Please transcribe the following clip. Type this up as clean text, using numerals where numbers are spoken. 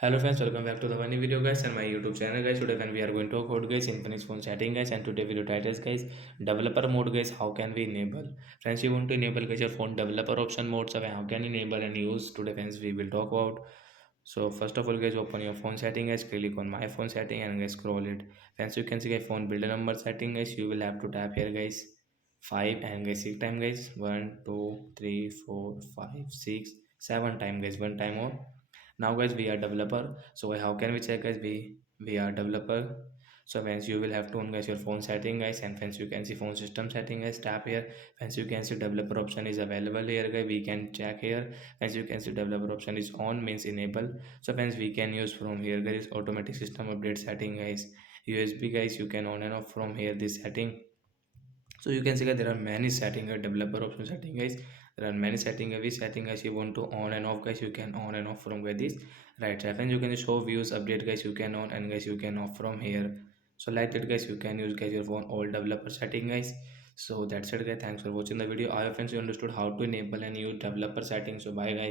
Hello friends, welcome back to the funny video guys and my YouTube channel guys. Today when we are going to talk about guys Infinix phone setting guys, and today video titles guys, developer mode guys, how can we enable? Friends, you want to enable guys your phone developer option mode, so how can you enable and use? Today friends we will talk about. So first of all guys, open your phone setting guys, click on my phone setting and guys scroll it. Friends, you can see guys phone builder number setting guys, you will have to tap here guys 5 and guys 6 time guys, 1 2 3 4 5 6 7 time guys, one time more. Now guys we are developer, so how can we check guys we are developer? So once you will have to on guys your phone setting guys, and once you can see phone system setting guys, tap here. Once you can see developer option is available here guys, we can check here. As you can see developer option is on means enable. So once we can use from here guys automatic system update setting guys, USB guys, you can on and off from here this setting. So you can see that there are many setting developer option setting guys, there are many setting which setting guys you want to on and off guys, you can on and off from where this right side. And you can show views update guys, you can on and guys you can off from here. So like that guys, you can use guys your phone all developer setting guys. So that's it guys, thanks for watching the video. I hope friends you understood how to enable and use developer settings. So bye guys.